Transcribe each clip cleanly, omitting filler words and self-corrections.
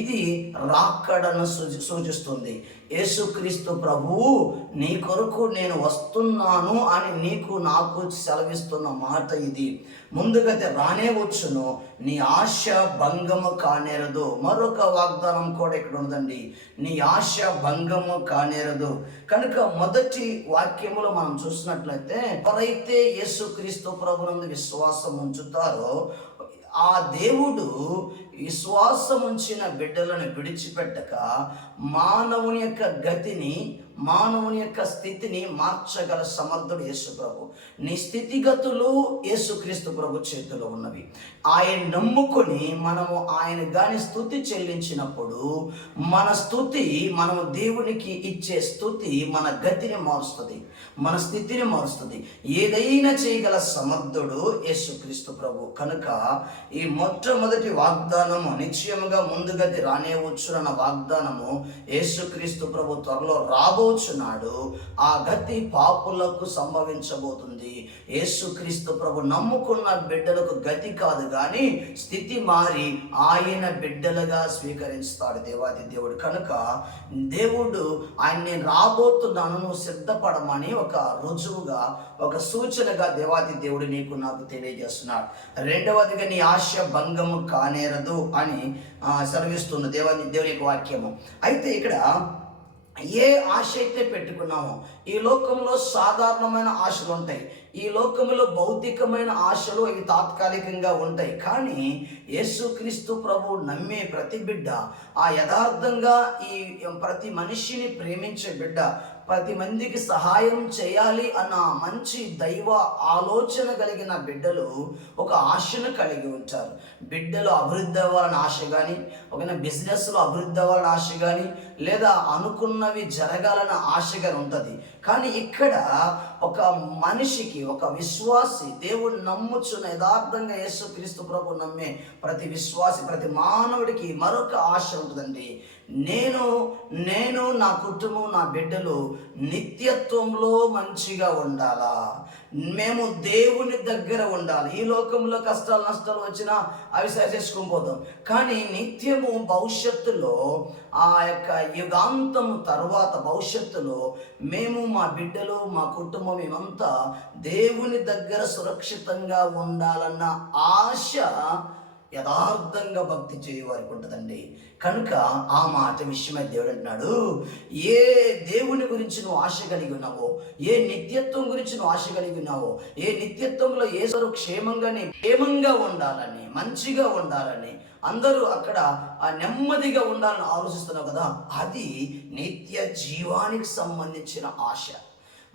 ఇది రాకడను సూచిస్తుంది. యేసుక్రీస్తు ప్రభువు నీ కొరకు నేను వస్తున్నాను అని నీకు నాకు సెలవిస్తున్న మాట ఇది. ముందుగా రానే వచ్చును, నీ ఆశ భంగము కానేరదు. మరొక వాగ్దానం కూడా ఇక్కడ ఉందండి, నీ ఆశ భంగము కానేరదు. కనుక మొదటి వాక్యములో మనం చూసినట్లయితే, ఎవరైతే యేసుక్రీస్తు ప్రభునందు విశ్వాసం ఉంచుతారో ఆ దేవుడు విశ్వాసం ఉంచిన బిడ్డలను విడిచిపెట్టక మానవుని యొక్క గతిని, మానవుని యొక్క స్థితిని మార్చగల సమర్థుడు యేసు ప్రభు. నీ స్థితిగతులు యేసుక్రీస్తు ప్రభు చేతిలో ఉన్నవి. ఆయన నమ్ముకొని మనము ఆయన గాని స్తుతి చెల్లించినప్పుడు మన స్తుతి, మనము దేవునికి ఇచ్చే స్తుతి మన గతిని మారుస్తుంది, మన స్థితిని మారుస్తుంది. ఏదైనా చేయగల సమర్థుడు యేసుక్రీస్తు ప్రభు. కనుక ఈ మొట్టమొదటి వాగ్దానము నిశ్చయముగా ముందుగతి రానేవచ్చునన్న వాగ్దానము యేసుక్రీస్తు ప్రభు త్వరలో రాబోచున్నాడు. ఆ గతి పాపులకు సంభవించబోతుంది. యేసుక్రీస్తు ప్రభు నమ్ముకున్న బిడ్డలకు గతి కాదు కానీ స్థితి మారి ఆయన బిడ్డలుగా స్వీకరిస్తాడు దేవాది దేవుడు. కనుక దేవుడు ఆయన నేను రాబోతున్నాను, నువ్వు సిద్ధపడమని ఒక రుజువుగా, ఒక సూచనగా దేవాది దేవుడు నీకు నాకు తెలియజేస్తున్నాడు. రెండవదిగా నీ ఆశ భంగము కానేరదు అని సెలవిస్తున్న దేవుని యొక్క వాక్యము. అయితే ఇక్కడ ఏ ఆశ అయితే పెట్టుకున్నామో, ఈ లోకంలో సాధారణమైన ఆశలు ఉంటాయి, ఈ లోకంలో భౌతికమైన ఆశలు ఇవి తాత్కాలికంగా ఉంటాయి. కానీ యేసుక్రీస్తు ప్రభు నమ్మే ప్రతి బిడ్డ, ఆ యథార్థంగా ఈ ప్రతి మనిషిని ప్రేమించే బిడ్డ, ప్రతి మందికి సహాయం చేయాలి అన్న మంచి దైవ ఆలోచన కలిగిన బిడ్డలు ఒక ఆశను కలిగి ఉంటారు. బిడ్డలు అభివృద్ధి అవ్వాలని ఆశ కానీ, ఒక బిజినెస్లో అభివృద్ధి అవ్వాలని ఆశ కానీ, లేదా అనుకున్నవి జరగాలని ఆశ కానీ ఉంటుంది. కానీ ఇక్కడ ఒక మనిషికి, ఒక విశ్వాసి, దేవుడు నమ్ముచున్న యథార్థంగా యేసుక్రీస్తు ప్రభు నమ్మే ప్రతి విశ్వాసి, ప్రతి మానవుడికి మరొక ఆశ ఉంటుందండి. నేను నా కుటుంబం, నా బిడ్డలు నిత్యత్వంలో మంచిగా ఉండాలా, మేము దేవుని దగ్గర ఉండాలి. ఈ లోకంలో కష్టాలు నష్టాలు వచ్చినా అవి సరిచేసుకొని పోతాం, కానీ నిత్యము భవిష్యత్తులో, ఆ యొక్క యుగాంతము తర్వాత భవిష్యత్తులో మేము, మా బిడ్డలు, మా కుటుంబం, మేమంతా దేవుని దగ్గర సురక్షితంగా ఉండాలన్న ఆశ యథార్థంగా భక్తి చేయవారికి ఉంటుందండి. కనుక ఆ మాట విషయమై దేవుడు అంటున్నాడు, ఏ దేవుని గురించి నువ్వు ఆశ కలిగి ఉన్నావో, ఏ నిత్యత్వం గురించి నువ్వు ఆశ కలిగి ఉన్నావో, ఏ నిత్యత్వంలో యేసు క్షేమంగా ఉండాలని, మంచిగా ఉండాలని, అందరూ అక్కడ నెమ్మదిగా ఉండాలని ఆలోచిస్తున్నావు కదా, అది నిత్య జీవానికి సంబంధించిన ఆశ.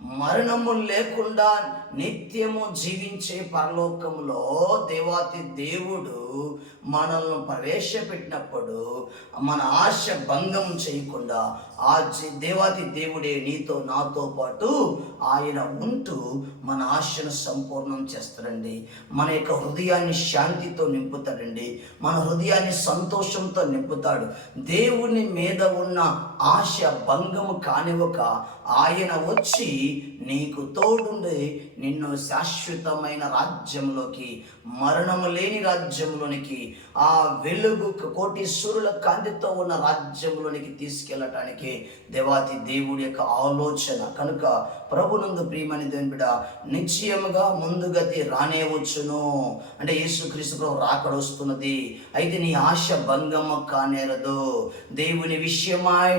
మరణము లేకుండా నిత్యము జీవించే పరలోకంలో దేవాతి దేవుడు మనల్ని ప్రవేశపెట్టినప్పుడు మన ఆశ భంగం చేయకుండా ఆ దేవాతి దేవుడే నీతో నాతో పాటు ఆయన ఉంటూ మన ఆశను సంపూర్ణం చేస్తాడండి. మన యొక్క హృదయాన్ని శాంతితో నింపుతాడండి, మన హృదయాన్ని సంతోషంతో నింపుతాడు. దేవుని మీద ఉన్న ఆశ భంగము కానివ్వక ఆయన వచ్చి నీకు తోడుండి నిన్ను శాశ్వతమైన రాజ్యంలోకి, మరణము లేని రాజ్యంలోనికి, ఆ వెలుగు కోటీశ్వరుల కాంతితో ఉన్న రాజ్యంలోనికి తీసుకెళ్ళటానికి దేవాతి దేవుడి యొక్క ఆలోచన. కనుక ప్రభునందు ప్రియమని దేవుని బిడ్డ, నిశ్చయముగా ముందుగతి రానేవచ్చును. అంటే యేసుక్రీస్తు ప్రభు రాకడొస్తున్నది. అయితే నీ ఆశ భంగము కానేరదు. దేవుని విషయమై,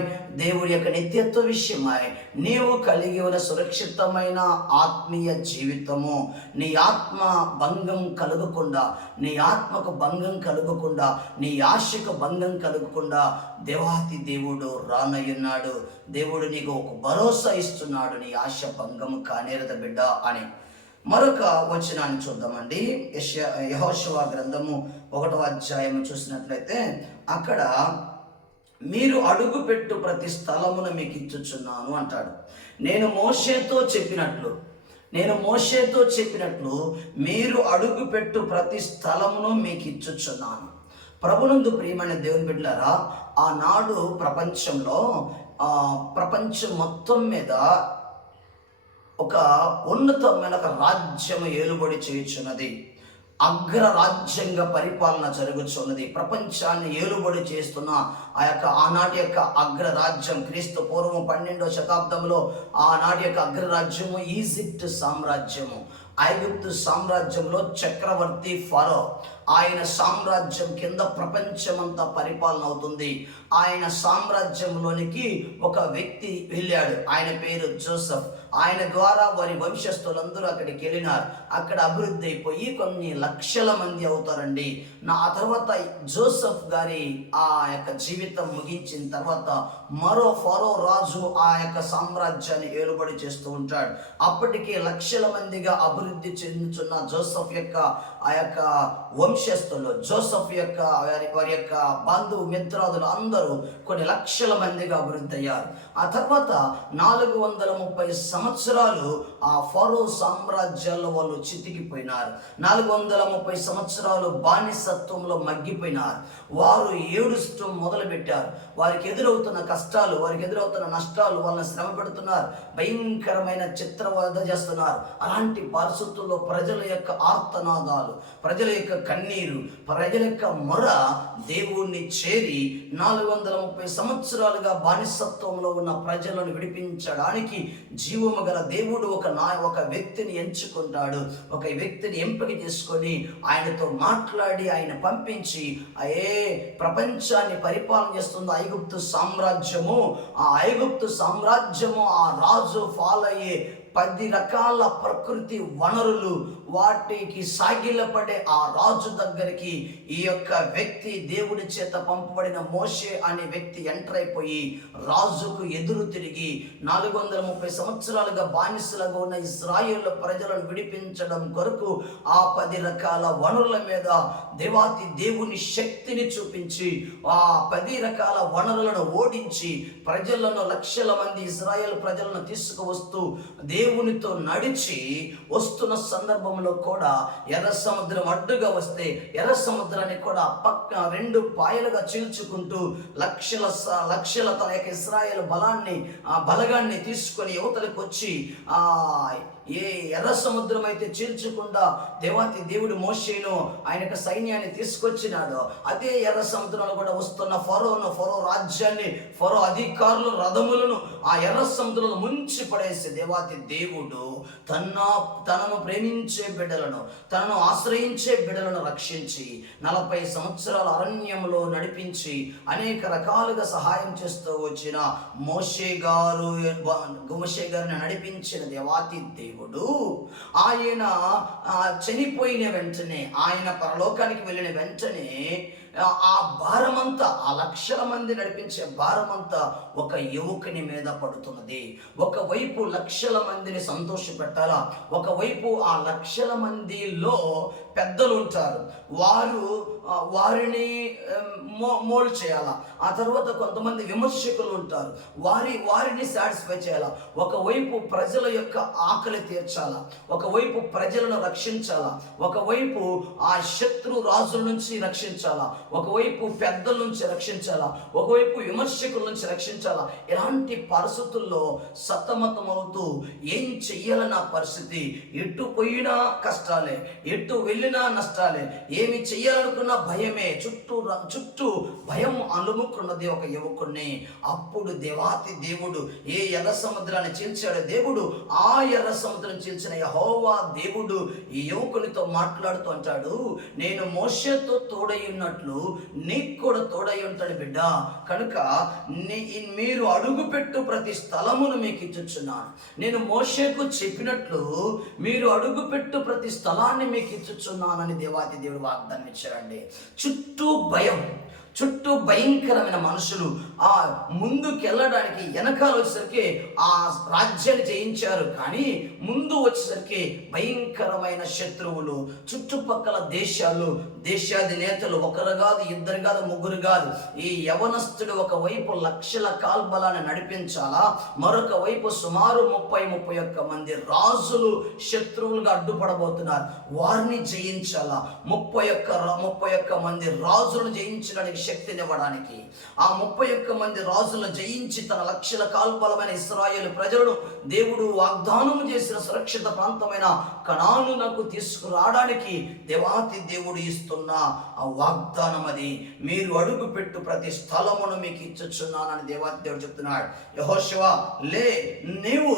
దేవుడి యొక్క నిత్యత్వ విషయమై నీవు కలిగి ఉన్న సురక్షితమైన ఆత్మీయ జీవితము, నీ ఆత్మ భంగం కలుగకుండా, నీ ఆత్మకు భంగం కలుగకుండా, నీ ఆశకు భంగం కలుగకుండా దేవాతి దేవుడు రానయ్యున్నాడు. దేవుడు నీకు ఒక భరోసా ఇస్తున్నాడు, నీ ఆశ భంగం కానేరద బిడ్డ అని. మరొక వచనాన్ని చూద్దామండి. యెహోషువ గ్రంథము 1వ అధ్యాయం చూసినట్లయితే అక్కడ మీరు అడుగుపెట్టు ప్రతి స్థలమును మీకు ఇచ్చుచున్నాను అంటాడు. నేను మోషేతో చెప్పినట్లు మీరు అడుగుపెట్టు ప్రతి స్థలమును మీకు ఇచ్చుచున్నాను. ప్రభునందు ప్రియమైన దేవుని బిడ్డలారా, ఆనాడు ప్రపంచం మొత్తం మీద ఒక ఉన్నతమైన ఒక రాజ్యము ఏలుబడి చేయుచున్నది. అగ్రరాజ్యంగా పరిపాలన జరుగుతున్నది. ప్రపంచాన్ని ఏలుబడి చేస్తున్న ఆనాటి యొక్క అగ్రరాజ్యం, క్రీస్తు పూర్వం 12వ శతాబ్దంలో ఆనాటి యొక్క అగ్రరాజ్యము ఈజిప్ట్ సామ్రాజ్యము. ఐగుప్తు సామ్రాజ్యంలో చక్రవర్తి ఫరో, ఆయన సామ్రాజ్యం కింద ప్రపంచమంతా పరిపాలన అవుతుంది. ఆయన సామ్రాజ్యంలోనికి ఒక వ్యక్తి వెళ్ళాడు, ఆయన పేరు జోసెఫ్. ఆయన ద్వారా వారి వంశస్థులందరూ అక్కడికి వెళ్ళినారు. అక్కడ అభివృద్ధి అయిపోయి కొన్ని లక్షల మంది అవుతారండి. ఆ తర్వాత జోసెఫ్ గారి ఆ యొక్క జీవితం ముగించిన తర్వాత మరో ఫరో రాజు ఆ యొక్క సామ్రాజ్యాన్ని ఏలుబడి చేస్తూ ఉంటాడు. అప్పటికే లక్షల మందిగా అభివృద్ధి చెందుతున్న జోసెఫ్ యొక్క ఆ యొక్క వంశస్థులు, జోసెఫ్ యొక్క వారి యొక్క బంధువు మిత్రాదులు అందరూ కొన్ని లక్షల మందిగా అభివృద్ధి అయ్యారు. ఆ తర్వాత 430 సంవత్సరాలు ఆ ఫరో సామ్రాజ్యాల్లో వాళ్ళు చితికిపోయినారు. 430 సంవత్సరాలు బానిసత్వంలో మగ్గిపోయినారు. వారు ఏడుస్తూ మొదలు పెట్టారు. వారికి ఎదురవుతున్న కష్టాలు, వారికి ఎదురవుతున్న నష్టాలు వాళ్ళని శ్రమ పెడుతున్నారు, భయంకరమైన చిత్రవద చేస్తున్నారు. అలాంటి పరిస్థితుల్లో ప్రజల యొక్క ఆర్తనాదాలు, ప్రజల యొక్క కన్నీరు, ప్రజల యొక్క మొర దేవుణ్ణి చేరి 430 సంవత్సరాలుగా బానిసత్వంలో ఉన్న ప్రజలను విడిపించడానికి జీవము గల దేవుడు ఒక వ్యక్తిని ఎంచుకుంటాడు. ఒక వ్యక్తిని ఎంపిక చేసుకొని ఆయనతో మాట్లాడి ఆయన పంపించి ప్రపంచాన్ని పరిపాలన చేస్తుంది ఐగుప్తు సామ్రాజ్యము. ఆ ఐగుప్తు సామ్రాజ్యము ఆ రాజు ఫాలో అయ్యే 10 రకాల ప్రకృతి వనరులు, వాటికి సాగిలపడే ఆ రాజు దగ్గరికి ఈ యొక్క వ్యక్తి, దేవుడి చేత పంపబడిన మోషే అనే వ్యక్తి ఎంటర్ అయిపోయి రాజుకు ఎదురు తిరిగి 430 సంవత్సరాలుగా బానిసలుగా ఉన్న ఇశ్రాయేల్ ప్రజలను విడిపించడం కొరకు ఆ 10 రకాల వనరుల మీద దేవాతి దేవుని శక్తిని చూపించి ఆ 10 రకాల వనరులను ఓడించి ప్రజలను, లక్షల మంది ఇశ్రాయేల్ ప్రజలను తీసుకువస్తూ దేవునితో నడిచి వస్తున్న సందర్భంలో కూడా ఎర్ర సముద్రం అడ్డుగా వస్తే ఎర్ర సముద్రాన్ని కూడా పక్క 2 పాయలుగా చీల్చుకుంటూ లక్షల తన యొక్క ఇశ్రాయేలు బలగాన్ని తీసుకొని యువతలకు వచ్చి ఏ ఎర్ర సముద్రం అయితే చీల్చకుండా దేవాతి దేవుడు మోషేను ఆయన యొక్క సైన్యాన్ని తీసుకొచ్చినాడో అదే ఎర్ర సముద్రంలో కూడా వస్తున్న ఫరో రాజ్యాన్ని, ఫరో అధికారులు, రథములను ఆ ఎర్ర సముద్రంలో ముంచి పడేసి దేవాతి దేవుడు తనను ప్రేమించే బిడ్డలను, తనను ఆశ్రయించే బిడ్డలను రక్షించి 40 సంవత్సరాల అరణ్యంలో నడిపించి అనేక రకాలుగా సహాయం చేస్తూ వచ్చిన మోషే గారిని నడిపించిన దేవాతి దేవుడు ఆయన చనిపోయిన వెంటనే, ఆయన పరలోకానికి వెళ్ళిన వెంటనే ఆ భారమంతా, ఆ లక్షల మంది నడిపించే భారమంతా ఒక యువకుని మీద పడుతున్నది. ఒకవైపు లక్షల మందిని సంతోష పెట్టాలా, ఒకవైపు ఆ లక్షల మందిలో పెద్దలు ఉంటారు, వారిని మోల్డ్ చేయాలా. ఆ తర్వాత కొంతమంది విమర్శకులు ఉంటారు, వారిని సాటిస్ఫై చేయాలా. ఒకవైపు ప్రజల యొక్క ఆకలి తీర్చాలా, ఒకవైపు ప్రజలను రక్షించాలా, ఒకవైపు ఆ శత్రు రాజుల నుంచి రక్షించాలా, ఒకవైపు పెద్దల నుంచి రక్షించాలా, ఒకవైపు విమర్శకుల నుంచి రక్షించాలా. ఇలాంటి పరిస్థితుల్లో సతమతమవుతూ ఏం చెయ్యాలన్న పరిస్థితి, ఎటు పోయినా కష్టాలే, ఎటు వెళ్ళినా నష్టాలే, ఏమి చెయ్యాలనుకున్న భయమే, చుట్టూ భయం అలుముకున్నది ఒక యువకుడిని. అప్పుడు దేవాతి దేవుడు ఏ ఎర్ర సముద్రాన్ని చీల్చాడు దేవుడు, ఆ ఎర్ర సముద్రం చీల్చిన యెహోవా దేవుడు ఈ యువకునితో మాట్లాడుతూ అంటాడు, నేను మోషేతో తోడై ఉన్నట్లు నీకు కూడా తోడై ఉంటాడు బిడ్డ, కనుక మీరు అడుగుపెట్టు ప్రతి స్థలమును మీకు ఇచ్చుచున్నాను. నేను మోషేకు చెప్పినట్లు మీరు అడుగుపెట్టు ప్రతి స్థలాన్ని మీకు ఇచ్చుచున్నానని దేవాతి దేవుడు వాగ్దానం ఇచ్చాడండి. చుట్టూ భయంకరమైన మనుషులు ఆ ముందుకెళ్ళడానికి వెనకాల వచ్చేసరికి ఆ రాజ్యాన్ని జయించారు, కానీ ముందు వచ్చేసరికి భయంకరమైన శత్రువులు, చుట్టుపక్కల దేశాధినేతలు, ఒకరు కాదు, ఇద్దరు కాదు, ముగ్గురు కాదు. ఈ యవనస్తుడు ఒకవైపు లక్షల కాల్బలాన్ని నడిపించాలా, మరొక వైపు సుమారు 30-31 మంది రాజులు శత్రువులుగా అడ్డుపడబోతున్నారు, వారిని జయించాలా. 31 మంది రాజులను జయించడానికి శక్తినివ్వడానికి, ఆ 31 మంది రాజులను జయించి తన లక్షల కాల్బలమైన ఇశ్రాయేలు ప్రజలను దేవుడు వాగ్దానం చేసిన సురక్షిత ప్రాంతమైన కనానునకు తీసుకురావడానికి దేవాతి దేవుడు ఇస్తున్న ఆ వాగ్దానం అది. మీరు అడుగు పెట్టు ప్రతి స్థలమును మీకు ఇచ్చుచున్నానని దేవాతి దేవుడు చెప్తున్నాడు. యెహోషువ లే, నీవు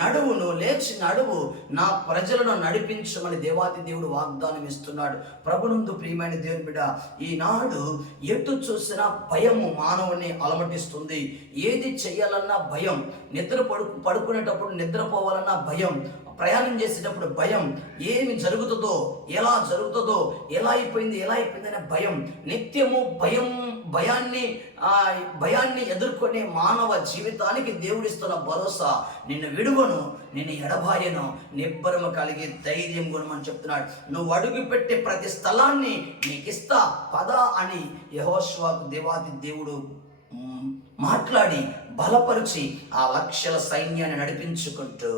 నడువును, లేచి నడువు, నా ప్రజలను నడిపించమని దేవాతి దేవుడు వాగ్దానం ఇస్తున్నాడు. ప్రభునందు ప్రియమైన దేవుని బిడ్డ, ఈనాడు ఎటు చూసినా భయము మానవుని అలమటిస్తుంది. ఏది చెయ్యాలన్నా భయం, పడుకునేటప్పుడు నిద్రపోవాలన్నా భయం, ప్రయాణం చేసేటప్పుడు భయం, ఏమి జరుగుతుందో, ఎలా జరుగుతుందో, ఎలా అయిపోయింది అనే భయం, నిత్యము భయాన్ని ఎదుర్కొనే మానవ జీవితానికి దేవుడిస్తున్న భరోసా, నిన్ను విడువను, నిన్ను ఎడబాయను, నిబ్బరము కలిగి ధైర్యం గుణమని చెప్తున్నాడు. నువ్వు అడుగు పెట్టే ప్రతి స్థలాన్ని నీకు ఇస్తా పద అని యెహోషువకు దేవాది దేవుడు మాట్లాడి బలపరిచి ఆ లక్షల సైన్యాన్ని నడిపించుకుంటూ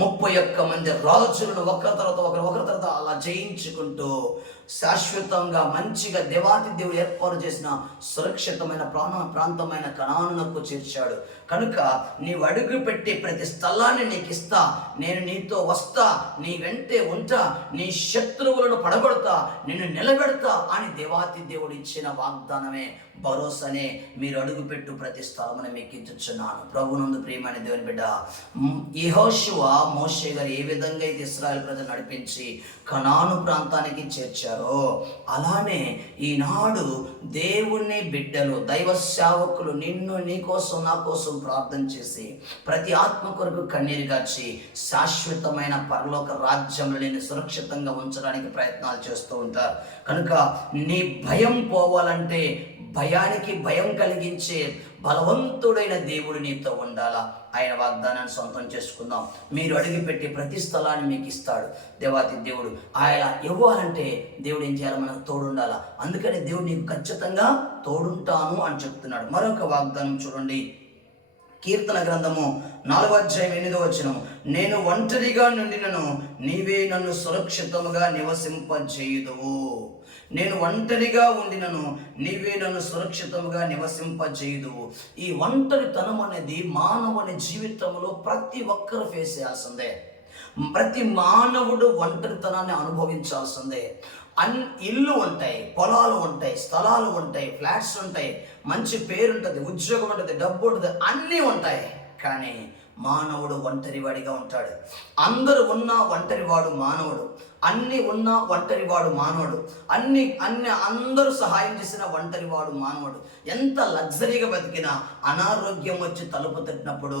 31 మంది రాజులను ఒకరి తర్వాత అలా జయించుకుంటూ శాశ్వతంగా మంచిగా దేవాతి దేవుడు ఏర్పాటు చేసిన సురక్షితమైన ప్రాంతమైన కనానునకు చేర్చాడు. కనుక నీవు అడుగు పెట్టి ప్రతి స్థలాన్ని నీకు ఇస్తా, నేను నీతో వస్తా, నీ వెంటే ఉంటా, నీ శత్రువులను పడగొడతా, నిన్ను నిలబెడతా అని దేవాతి దేవుడు ఇచ్చిన వాగ్దానమే, భరోసానే మీరు అడుగుపెట్టు ప్రతి స్థలమును మీకు ఇచ్చుచున్నాను. ప్రభునందు ప్రియమైన దేవుని బిడ్డ, యెహోషువ మోషే గారు ఏ విధంగా అయితే ఇశ్రాయేలు ప్రజలు నడిపించి కనాను ప్రాంతానికి చేర్చారో, అలానే ఈనాడు దేవుని బిడ్డలు, దైవ సేవకులు నిన్ను, నీ కోసం, నా కోసం ప్రార్థన చేసి ప్రతి ఆత్మ కొరకు కన్నీరు గార్చి శాశ్వతమైన పరలోక రాజ్యంలో నేను సురక్షితంగా ఉంచడానికి ప్రయత్నాలు చేస్తూ ఉంటారు. కనుక నీ భయం పోవాలంటే భయానికి భయం కలిగించే బలవంతుడైన దేవుడు నీతో ఉండాలా. ఆయన వాగ్దానాన్ని సొంతం చేసుకుందాం. మీరు అడుగుపెట్టి ప్రతి స్థలాన్ని మీకు ఇస్తాడు దేవాతి దేవుడు. ఆయన ఇవ్వాలంటే దేవుడు ఏం చేయాలి? మనకు తోడుండాలా. అందుకని దేవుడు నీకు ఖచ్చితంగా తోడుంటాను అని చెప్తున్నాడు. మరొక వాగ్దానం చూడండి, కీర్తన గ్రంథము 4:8 నేను ఒంటరిగా నుండినను నీవే నన్ను సురక్షితముగా నివసింపజేయుదువు. నేను ఒంటరిగా ఉండినను నీవే నన్ను సురక్షితముగా నివసింపజేయుదువు. ఈ ఒంటరితనం అనేది మానవుని జీవితంలో ప్రతి ఒక్కరు ఫేస్ చేయాల్సిందే. ప్రతి మానవుడు ఒంటరితనాన్ని అనుభవించాల్సిందే. ఇల్లు ఉంటాయి, పొలాలు ఉంటాయి, స్థలాలు ఉంటాయి, ఫ్లాట్స్ ఉంటాయి, మంచి పేరు ఉంటుంది, ఉద్యోగం ఉంటుంది, డబ్బు ఉంటుంది, అన్నీ ఉంటాయి. కానీ మానవుడు ఒంటరివాడిగా ఉంటాడు. అందరూ ఉన్నా ఒంటరివాడు మానవుడు, అన్ని ఉన్నా ఒంటరివాడు మానవుడు, అందరూ సహాయం చేసిన ఒంటరివాడు మానవుడు. ఎంత లగ్జరీగా బతికినా అనారోగ్యం వచ్చి తలుపు తట్టినప్పుడు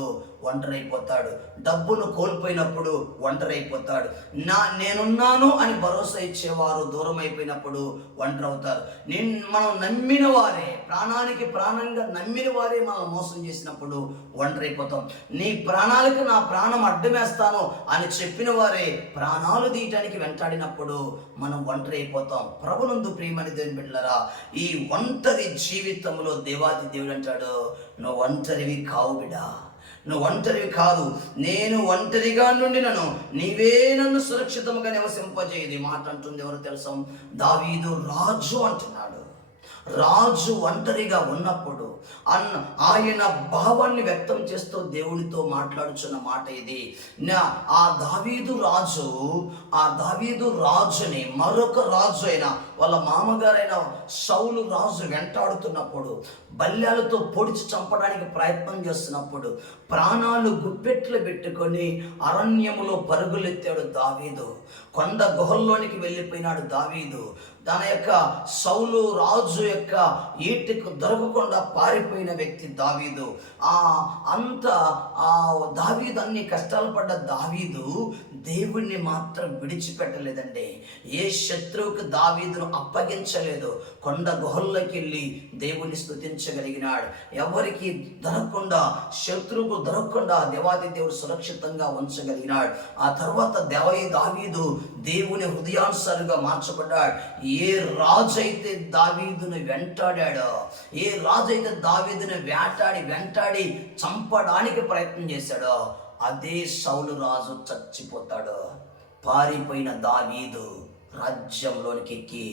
ఒంటరైపోతాడు. డబ్బును కోల్పోయినప్పుడు ఒంటరైపోతాడు. నేనున్నాను అని భరోసా ఇచ్చేవారు దూరం అయిపోయినప్పుడు ఒంటరవుతారు. మనం నమ్మిన వారే, ప్రాణానికి ప్రాణంగా నమ్మిన వారే మనం మోసం చేసినప్పుడు ఒంటరైపోతాం. నీ ప్రాణాలకు నా ప్రాణం అడ్డమేస్తాను అని చెప్పిన వారే ప్రాణాలు తీయటానికి వెంటాడినప్పుడు మనం ఒంటరి అయిపోతాం. ప్రభునందు ప్రియమని దేవుని బిడ్డలారా, ఈ ఒంటరి జీవితంలో దేవాది దేవుడు అంటాడు, నువ్వు ఒంటరివి కావు బిడ్డా, నువ్వు ఒంటరివి కాదు. నేను ఒంటరిగా నుండినను నీవే నన్ను సురక్షితంగా నివసింపజేయదు. ఈ మాట అంటుంది ఎవరు తెలుసా? దావీదు రాజు అంటున్నాడు. రాజు ఒంటరిగా ఉన్నప్పుడు ఆయన భావాన్ని వ్యక్తం చేస్తూ దేవునితో మాట్లాడుచున్న మాట ఇది. ఆ దావీదు రాజుని మరొక రాజు అయిన వాళ్ళ మామగారైన సౌలు రాజు వెంటాడుతున్నప్పుడు, బల్యాలతో పొడిచి చంపడానికి ప్రయత్నం చేస్తున్నప్పుడు ప్రాణాలు గుప్పెట్లు పెట్టుకొని అరణ్యములో పరుగులెత్తాడు దావీదు. కొండ గుహల్లోనికి వెళ్ళిపోయినాడు దావీదు. తన యొక్క సౌలు రాజు యొక్క ఈటికి దొరకకుండా పారిపోయిన వ్యక్తి దావీదు. దావీదు అన్ని కష్టాలు పడ్డ దావీదు దేవుణ్ణి మాత్రం విడిచిపెట్టలేదండి. ఏ శత్రువుకు దావీదును అప్పగించలేదు. కొండ గుహల్లోకి వెళ్ళి దేవుని స్తుతించగలిగినాడు. ఎవరికి దొరకకుండా, శత్రువుకు దొరకకుండా దేవాది దేవుడు సురక్షితంగా ఉంచగలిగినాడు. ఆ తర్వాత దావీదు దేవుని హృదయానుసారంగా మార్చబడ్డాడు. ఏ రాజు అయితే దావీదును వెంటాడాడో, ఏ రాజు అయితే దావీదును వెంటాడి చంపడానికి ప్రయత్నం చేశాడో, అదే సౌలు రాజు చచ్చిపోతాడు. పారిపోయిన దావీదు రాజ్యంలోనికి ఎక్కి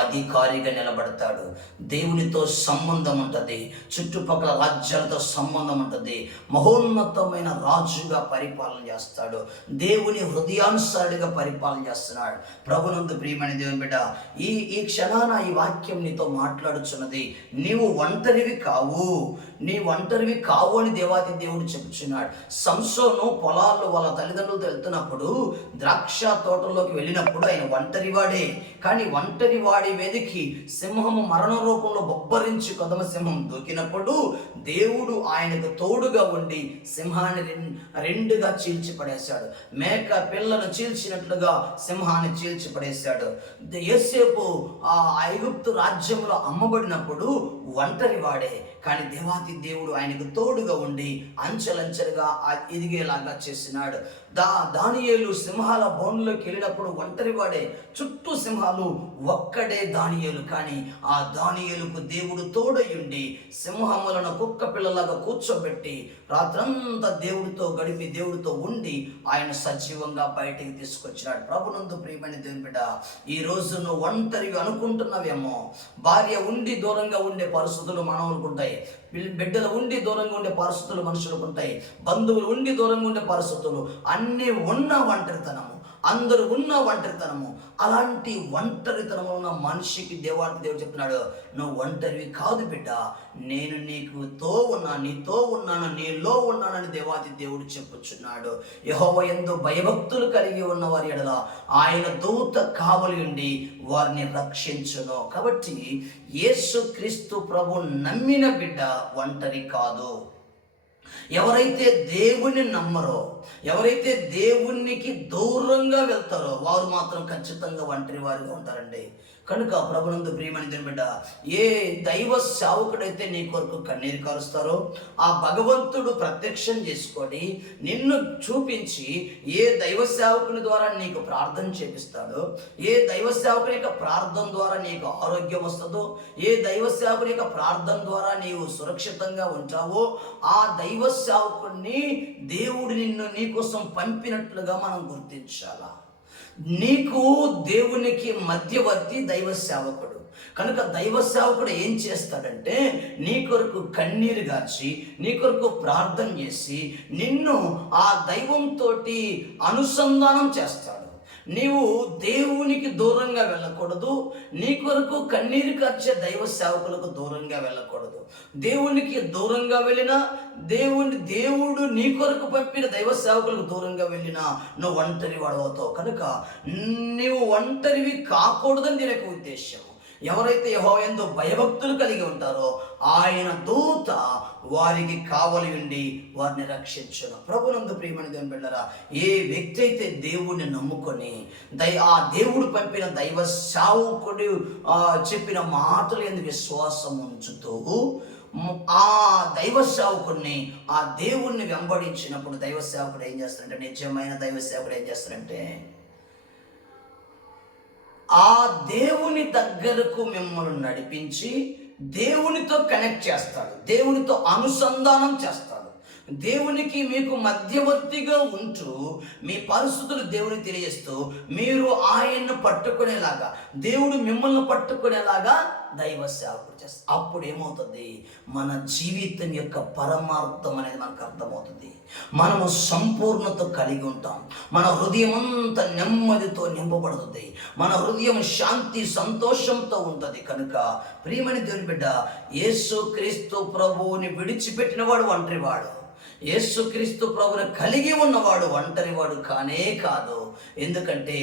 అధికారిగా నిలబడతాడు. దేవునితో సంబంధం ఉంటుంది, చుట్టుపక్కల రాజ్యాలతో సంబంధం ఉంటుంది. మహోన్నతమైన రాజుగా పరిపాలన చేస్తాడు. దేవుని హృదయానుసారుడిగా పరిపాలన చేస్తున్నాడు. ప్రభునందు ప్రియమైన దేవుని బిడ్డ, ఈ క్షణాన ఈ వాక్యం నీతో మాట్లాడుచున్నది. నీవు ఒంటరివి కావు, నీ ఒంటరివి కావు అని దేవాది దేవుడు చెప్తున్నాడు. సంసోను పొలాల్లో వాళ్ళ తల్లిదండ్రులతో వెళ్తున్నప్పుడు ద్రాక్ష తోటలోకి వెళ్ళినప్పుడు ఆయన ఒంటరివాడే. కానీ ఒంటరివాడి మీదకి సింహము మరణ రూపంలో బొబ్బరించి కొదమ సింహం దూకినప్పుడు దేవుడు ఆయనకు తోడుగా ఉండి సింహాన్ని రెండుగా చీల్చి పడేశాడు. మేక పిల్లను చీల్చినట్లుగా సింహాన్ని చీల్చి పడేశాడు. యోసేపు ఆ ఐగుప్తు రాజ్యంలో అమ్మబడినప్పుడు ఒంటరివాడే, కానీ దేవాతి దేవుడు ఆయనకు తోడుగా ఉండి అంచెలంచెలుగా ఎదిగేలాగా చేసినాడు. దానియేలు సింహాల బోన్లోకి వెళ్ళినప్పుడు ఒంటరివాడే, చుట్టూ సింహాలు, ఒక్కడే దానియేలు. కానీ ఆ దానియేలుకు దేవుడు తోడయుండి సింహములను కుక్క పిల్లలాగా కూర్చోబెట్టి రాత్రంతా దేవుడితో గడిపి దేవుడితో ఉండి ఆయన సజీవంగా బయటికి తీసుకొచ్చినాడు. ప్రభునందు ప్రియమైన దేవుని బిడ్డ, ఈ రోజు నువ్వు ఒంటరిగా అనుకుంటున్నావేమో. భార్య ఉండి దూరంగా ఉండే పరిస్థితులు మానవులకు ఉంటాయి, బిడ్డలు ఉండి దూరంగా ఉండే పరిస్థితులు మనుషులకు ఉంటాయి, బంధువులు ఉండి దూరంగా ఉండే పరిస్థితులు, అన్నీ ఉన్న ఒంటరితనము, అందరూ ఉన్న ఒంటరితనము. అలాంటి ఒంటరితనంలో ఉన్న మనిషికి దేవుడు చెప్తున్నాడు, నువ్వు ఒంటరివి కాదు బిడ్డ, నేను నీతో ఉన్నాను, నీలో ఉన్నానని దేవాది దేవుడు చెప్పుచున్నాడు. యెహోవా యందు భయభక్తులు కలిగి ఉన్న వారి ఎడల ఆయన దూత కావలి ఉండి వారిని రక్షించును. కాబట్టి యేసుక్రీస్తు ప్రభు నమ్మిన బిడ్డ ఒంటరి కాదు. ఎవరైతే దేవుణ్ణి నమ్మరో, ఎవరైతే దేవునికి దూరంగా వెళ్తారో వారు మాత్రం ఖచ్చితంగా ఒంటరి వారిగా ఉంటారండి. కనుక ప్రభునందు ప్రియమైన దేవుని బిడ్డ, ఏ దైవ సేవకుడైతే నీ కొరకు కన్నీరు కారుస్తారో ఆ భగవంతుడు ప్రత్యక్షం చేసుకొని నిన్ను చూపించి ఏ దైవ సేవకుని ద్వారా నీకు ప్రార్థన చేపిస్తాడో, ఏ దైవ సేవకుని యొక్క ప్రార్థన ద్వారా నీకు ఆరోగ్యం వస్తుందో, ఏ దైవ సేవకుని యొక్క ప్రార్థన ద్వారా నీవు సురక్షితంగా ఉంటావో ఆ దైవ సేవకుడిని దేవుడు నీకోసం పంపినట్లుగా మనం గుర్తించాలా. నీకు దేవునికి మధ్యవర్తి దైవ సేవకుడు. కనుక దైవ సేవకుడు ఏం చేస్తాడంటే నీ కొరకు కన్నీరు గార్చి, నీ కొరకు ప్రార్థన చేసి నిన్ను ఆ దైవంతో అనుసంధానం చేస్తాడు. నీవు దేవునికి దూరంగా వెళ్ళకూడదు, నీ కొరకు కన్నీరు కార్చే దైవ సేవకులకు దూరంగా వెళ్ళకూడదు. దేవునికి దూరంగా వెళ్ళినా, దేవుడు నీ కొరకు పంపిన దైవ సేవకులకు దూరంగా వెళ్ళినా నువ్వు ఒంటరి వాడవుతావు. కనుక నీవు ఒంటరివి కాకూడదని దీని యొక్క ఉద్దేశం. ఎవరైతే యెహోవా యందు భయభక్తులు కలిగి ఉంటారో ఆయన దూత వారికి కావలి ఉండి వారిని రక్షించును. ప్రభునందు ప్రియమైన దేవుని బిడ్డలారా, ఏ వ్యక్తి అయితే దేవుణ్ణి నమ్ముకొని ఆ దేవుడు పంపిన దైవ సేవకుడు చెప్పిన మాటలు యందు విశ్వాసం ఉంచుతూ ఆ దైవ సేవకుడిని, ఆ దేవుణ్ణి వెంబడించినప్పుడు దైవ సేవకుడు ఏం చేస్తాడంటే, నిజమైన దైవ సేవకుడు ఏం చేస్తాడంటే ఆ దేవుని దగ్గరకు మిమ్మల్ని నడిపించి దేవునితో కనెక్ట్ చేస్తాడు, దేవునితో అనుసంధానం చేస్తాడు. దేవునికి మీకు మధ్యవర్తిగా ఉంటూ మీ పరిస్థితులు దేవునికి తెలియజేస్తూ మీరు ఆయన్ను పట్టుకునేలాగా, దేవుడు మిమ్మల్ని పట్టుకునేలాగా దైవ సేవకుడు చేస్తారు. అప్పుడు ఏమవుతుంది, మన జీవితం యొక్క పరమార్థం అనేది మనకు అర్థమవుతుంది. మనము సంపూర్ణత కలిగి ఉంటాం. మన హృదయం అంతా నెమ్మదితో నింపబడుతుంది. మన హృదయం శాంతి సంతోషంతో ఉంటుంది. కనుక ప్రియమైన దేవుని బిడ్డ, యేసుక్రీస్తు ప్రభువుని విడిచిపెట్టిన వాడు ఒంటరివాడు, యేసుక్రీస్తు ప్రభువుని కలిగి ఉన్నవాడు ఒంటరివాడు కానే కాదు. ఎందుకంటే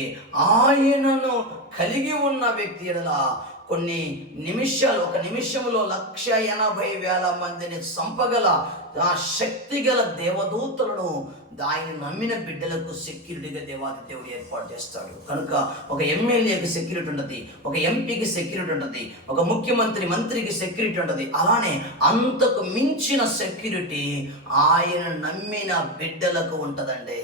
ఆయనను కలిగి ఉన్న వ్యక్తి ఎడల కొన్ని నిమిషాలు, ఒక నిమిషంలో 180,000 మందిని చంపగల ఆ శక్తి గల దేవదూతలను ఆయన నమ్మిన బిడ్డలకు సెక్యూరిటీగా దేవాది దేవుడు ఏర్పాటు చేస్తాడు. కనుక ఒక ఎమ్మెల్యేకి సెక్యూరిటీ ఉంటుంది, ఒక ఎంపీకి సెక్యూరిటీ ఉంటుంది, ఒక మంత్రికి సెక్యూరిటీ ఉంటుంది. అలానే అంతకు మించిన సెక్యూరిటీ ఆయన నమ్మిన బిడ్డలకు ఉంటుందండి.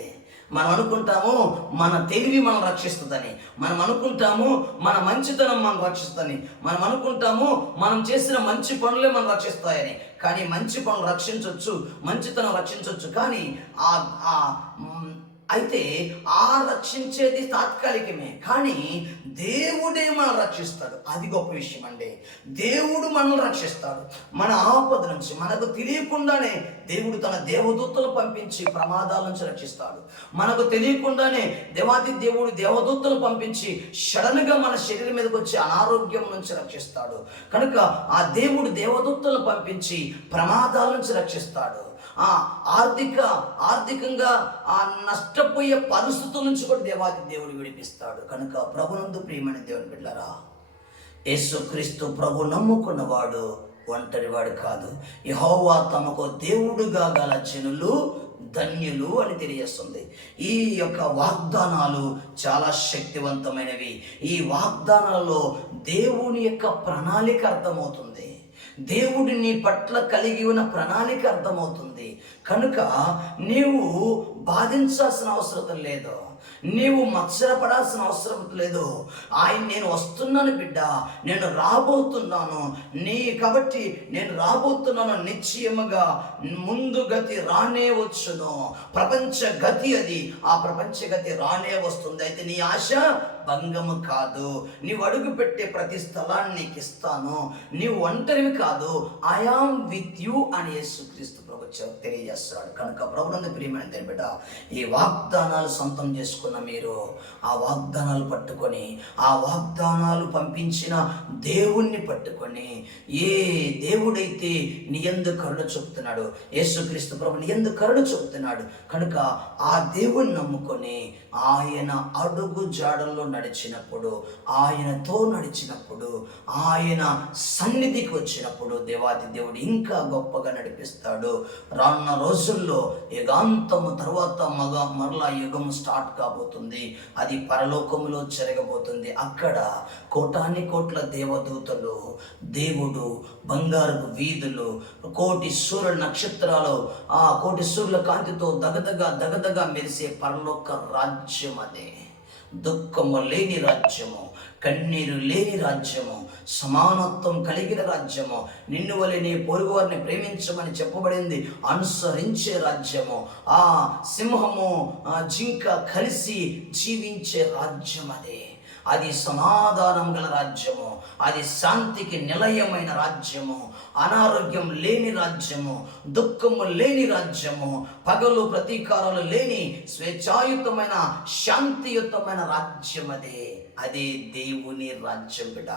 మనం అనుకుంటాము మన తెలివి మనం రక్షిస్తుందని, మనం అనుకుంటాము మన మంచితనం మనం రక్షిస్తుందని, మనం అనుకుంటాము మనం చేసిన మంచి పనులే మనం రక్షిస్తాయని. కానీ మంచి పనులు రక్షించవచ్చు, మంచితనం రక్షించవచ్చు, కానీ అయితే ఆ రక్షించేది తాత్కాలికమే, కానీ దేవుడే మనల్ని రక్షిస్తాడు. అది గొప్ప విషయం అండి. దేవుడు మనల్ని రక్షిస్తాడు మన ఆపద నుంచి. మనకు తెలియకుండానే దేవుడు తన దేవదూతలు పంపించి ప్రమాదాల నుంచి రక్షిస్తాడు. మనకు తెలియకుండానే దేవాది దేవుడు దేవదూతలు పంపించి సడన్గా మన శరీరం మీదకి వచ్చి అనారోగ్యం నుంచి రక్షిస్తాడు. కనుక ఆ దేవుడు దేవదూతలు పంపించి ప్రమాదాల నుంచి రక్షిస్తాడు. ఆర్థికంగా ఆ నష్టపోయే పరిస్థితుల నుంచి కూడా దేవాది దేవుడు విడిపిస్తాడు. కనుక ప్రభునందు ప్రియమైన దేవుని బిడ్డలారా, యేసుక్రీస్తు ప్రభు నమ్ముకున్నవాడు ఒంటరివాడు కాదు. యెహోవా తమకు దేవుడుగా గల జనులు ధన్యులు అని తెలియజేస్తుంది. ఈ యొక్క వాగ్దానాలు చాలా శక్తివంతమైనవి. ఈ వాగ్దానాలలో దేవుని యొక్క ప్రణాళిక అర్థమవుతుంది. దేవుడు నీ పట్ల కలిగి ఉన్న ప్రణాళిక అర్థమవుతుంది. కనుక నీవు బాధించాల్సిన అవసరం లేదు, నీవు మత్సరపడాల్సిన అవసరం లేదు. నేను వస్తున్నాను బిడ్డ, నేను రాబోతున్నాను కాబట్టి నేను రాబోతున్నాను. నిశ్చయముగా ముందు గతి రానే వచ్చును. ప్రపంచ గతి అది, ఆ ప్రపంచ గతి రానే వస్తుంది. అయితే నీ ఆశ భంగము కాదు. నీవు అడుగు పెట్టే ప్రతి స్థలాన్ని నీకు ఇస్తాను. నీవు ఒంటరివి కాదు, ఐ యామ్ విత్ యూ అని యేసుక్రీస్తు ప్రభు తెలియజేస్తాడు. కనుక ప్రభునందు ప్రియమైన బిడ్డ, ఈ వాగ్దానాలు సొంతం చేసుకున్న మీరు ఆ వాగ్దానాలు పట్టుకొని, ఆ వాగ్దానాలు పంపించిన దేవుణ్ణి పట్టుకొని, ఏ దేవుడైతే నీ యందు కరుణ చూపుతున్నాడు, యేసుక్రీస్తు ప్రభు నీ యందు కరుణ చూపుతున్నాడు. కనుక ఆ దేవుణ్ణి నమ్ముకొని ఆయన అడుగు జాడల్లో నడిచినప్పుడు, ఆయనతో నడిచినప్పుడు, ఆయన సన్నిధికి వచ్చినప్పుడు దేవాది దేవుడు ఇంకా గొప్పగా నడిపిస్తాడు. రానున్న రోజుల్లో యుగాంతము తర్వాత మరలా యుగం స్టార్ట్ కాబోతుంది. అది పరలోకములో జరగబోతుంది. అక్కడ కోటాని కోట్ల దేవదూతలు, దేవుడు, బంగారపు వీధులు, కోటి సూర్య నక్షత్రాలు, ఆ కోటి సూర్యుల కాంతితో దగదగా మెరిసే పరలోక రాజ్యం అదే. దుఃఖము లేని రాజ్యము, కన్నీరు లేని రాజ్యము, సమానత్వం కలిగిన రాజ్యము, నిన్ను వలె నీ పొరుగు వారిని ప్రేమించమని చెప్పబడింది అనుసరించే రాజ్యము, ఆ సింహము జింక కలిసి జీవించే రాజ్యం అదే. అది సమాధానం గల రాజ్యము, అది శాంతికి నిలయమైన రాజ్యము, అనారోగ్యం లేని రాజ్యము, దుఃఖము లేని రాజ్యము, పగలు ప్రతీకారాలు లేని స్వేచ్ఛాయుతమైన శాంతియుతమైన రాజ్యం అదే దేవుని రాజ్యం బిడ్డ.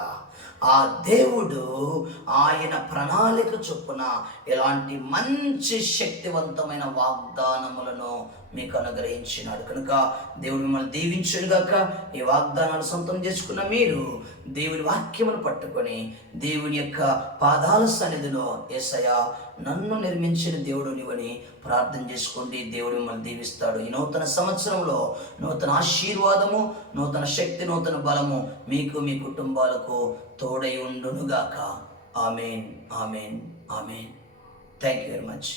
ఆ దేవుడు ఆయన ప్రణాళిక చొప్పున ఇలాంటి మంచి శక్తివంతమైన వాగ్దానములను మీకు అనుగ్రహించినాడు. కనుక దేవుడు మిమ్మల్ని దీవించుగాక. ఈ వాగ్దానాలు సొంతం చేసుకున్న మీరు దేవుని వాక్యమును పట్టుకొని దేవుని యొక్క పాదాల సన్నిధిలో యేసయ్యా నన్ను నిర్మించిన దేవుడు నీవని ప్రార్థన చేసుకోండి. దేవుడు మిమ్మల్ని దీవిస్తాడు. ఈ నూతన సంవత్సరంలో నూతన ఆశీర్వాదము, నూతన శక్తి, నూతన బలము మీకు మీ కుటుంబాలకు తోడై ఉండునుగాక. Amen, amen, amen. Thank you very much.